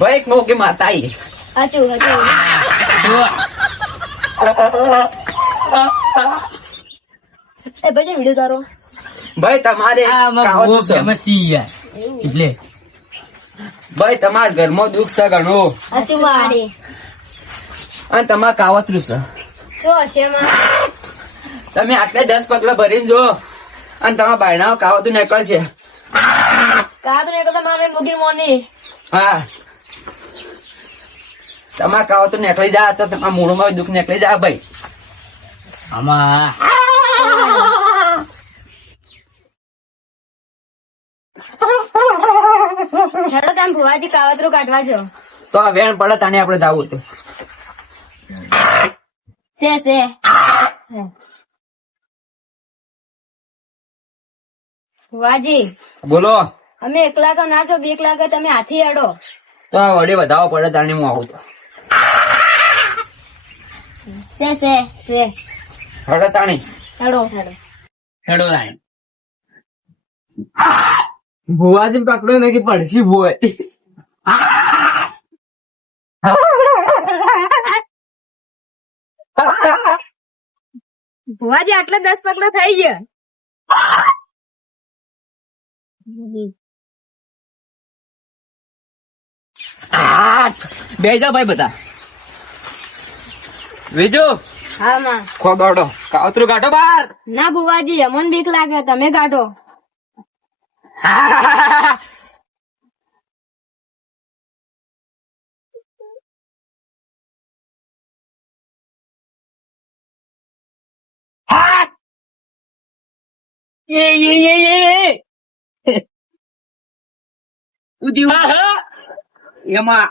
ભાઈ એક મોકી માતા આવી. હાચું હાચું. એ ભાઈ વિડીયો તારો. ભાઈ તમારે કાવતરું છે. એટલે ભાઈ તમારા ઘરમાં દુઃખ છે ઘણું હાચું માડી. અને તમારે કાવતરું છે. જો હશે માં. તમે આટલે 10 પગલા ભરીને જો અને તમારા બાયણા કાવતરું નીકળશે. કા તો ને તો મામે મુગીર મોની. હા તમારા કાવતરું નીકળી જાય તો તમારા મૂળમાં દુઃખ નીકળી જાય ભાઈ. આમાં હેડો તમે ભુવાજી કાવતરું કાઢવા જો. તો આ વેણ પડે તાને આપણે જાવું હતું. છે ભુવાજી બોલો. અમે એકલા તો ના છો, 2 કલાકે તમે હાથી હેડો. તો આ વડે વધાવો પડે તાને હું આવું તો. છે હડે તાણી હેડો. હેડો લાઈન ભુવાજી પકડો ને કે પડશી ભુવા. ભુવાજી આટલે 10 પગલા થઈ ગયા. બે જા ભાઈ બધા. બીજું હા માં. ખો ગાડો કાવતરું કાઢો બહાર. ના ભુવાજી અમન બીક લાગે, તમે કાઢો. એમાં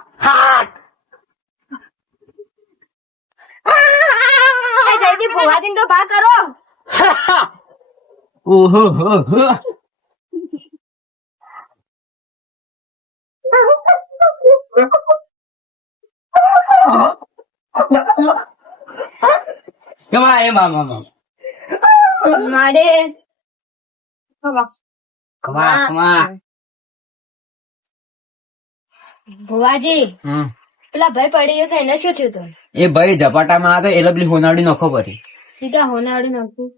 જયદીપ ભુવાજી તો બા કરો. ઓહો એમાં માડે ભુવાજી પેલા ભાઈ પડી ગયો તો એને શું થયું તું? એ ભાઈ ઝપાટામાં હતો એટલે પેલી હોનાડી નખો પડી. સીધા હોનાડી નાખું.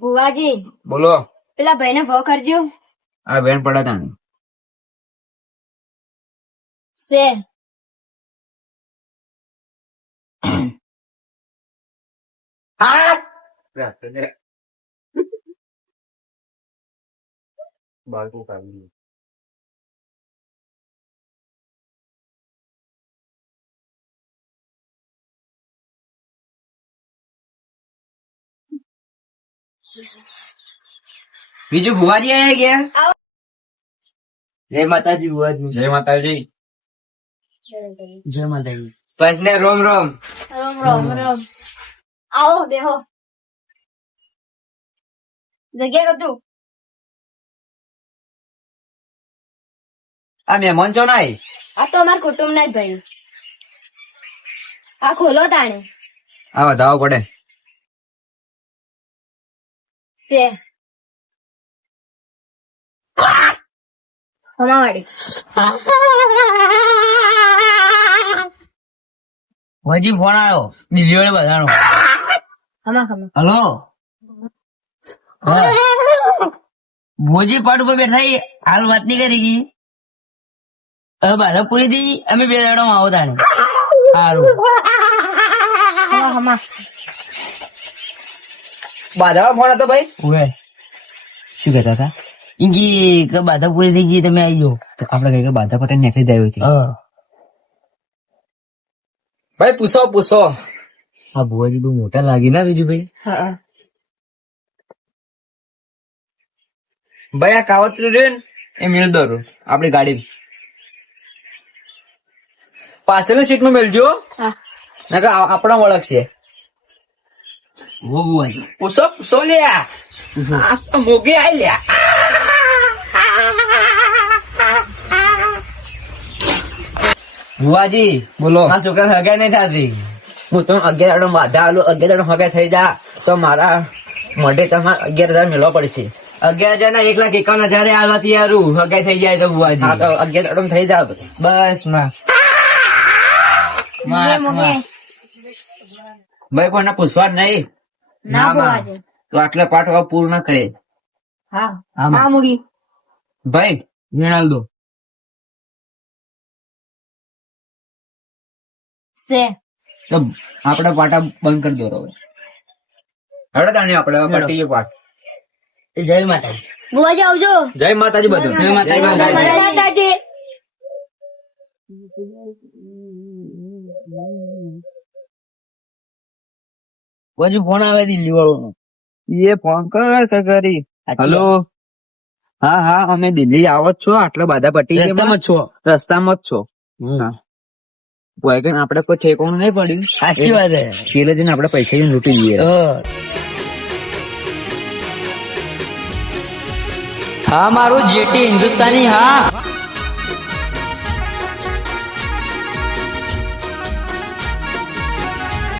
ભુવાજી બોલો. પેલા ભાઈ ને ભો કરજો. આ વેણ પડે તાને છે બાળકો કાઢી. બીજું ભુવાજી આયા ગયા. જય માતાજી ભુવાજી. જય માતાજી. જય માતાજી. બસને રોમ રોમ. રામ. આવો બેહો. જગ્યા કરજો. આ મહેમાન છો નાય. આ તો અમારા કુટુંબ ના જ ભાઈ. આ ખોલો તાણે આ વધાવો પડે. છે હમાવાડી. હજી ફોન આવ્યો દિલ્હી બધાનો. હમા હલો ભોજી પાટ ઉપર બેઠા હાલ વાત નહીં કરી ગઈ. હવે બાધા પૂરી થઈ અમે 2 દાડામાં આવો તાણે. સારું હમા બાધાવા ફોન હતો ભાઈ. ઉવે શું કહેતા હતા ઇંગી કે બાધા પૂરી થઈ ગઈ તમે આવી જાઓ. તો આપડે કઈ બાધા પટેલ નીકળી જાય હતી. ભાઈ પૂછો. આ ભુવાજી બહુ મોટા લાગી ના બીજું ભાઈ. હા ભાઈ આ કાવતરું રહ્યું ને એ મેળ દોરો આપડી ગાડી પાછળની સીટ માં મેળજો. નકર આપણા ઓળખ છે. ભુવાજી પૂછો લ્યા. આ તો મોગી આઈ લ્યા. ભુવાજી બોલો આ છોકરા હગાઈ નહીં થતી. હું તો 11 વાધા આલું 11 હગાઈ થઈ જા તો મારા મોઢે તમારે 11,000 મેળવા પડશે. 11,000 ના 1,51,000 હાલવા તૈયારું હગાઈ થઈ જાય તો ભુવાજી. હા તો 11 થઈ જા બસ માં મૂકે. ભાઈ કોઈને પૂછવા જ નહીં ના ભુવાજી. તો આટલા પાઠ હવે પૂર્ણ કરે. હા આમાં. હા મૂકી. ભાઈ વીણાલ દો. છે તો આપણે પાટા બંધ કરી દો હવે. હેડો તાણી આપણે હવે પતી ગયો પાઠ. જય માતાજી. ભુવાજી આવજો. જય માતાજી બધું. જય માતાજી. જય માતાજી. પછી ફોન આવે દિલ્હી વાળો. એ ફોન કરી. હલો હા હા અમે દિલ્હી આવો જ છો આટલા બધા પટી ગયા. રસ્તામાં જ છો. રસ્તામાં જ છો. હા વાયગન આપણે કોઈ ઠેકાણું નહીં પડ્યું. સાચી વાત છે. પેલે જઈને આપણે પૈસા જઈને લૂંટી જઈએ. હા મારું જેટી હિન્દુસ્તાની હા.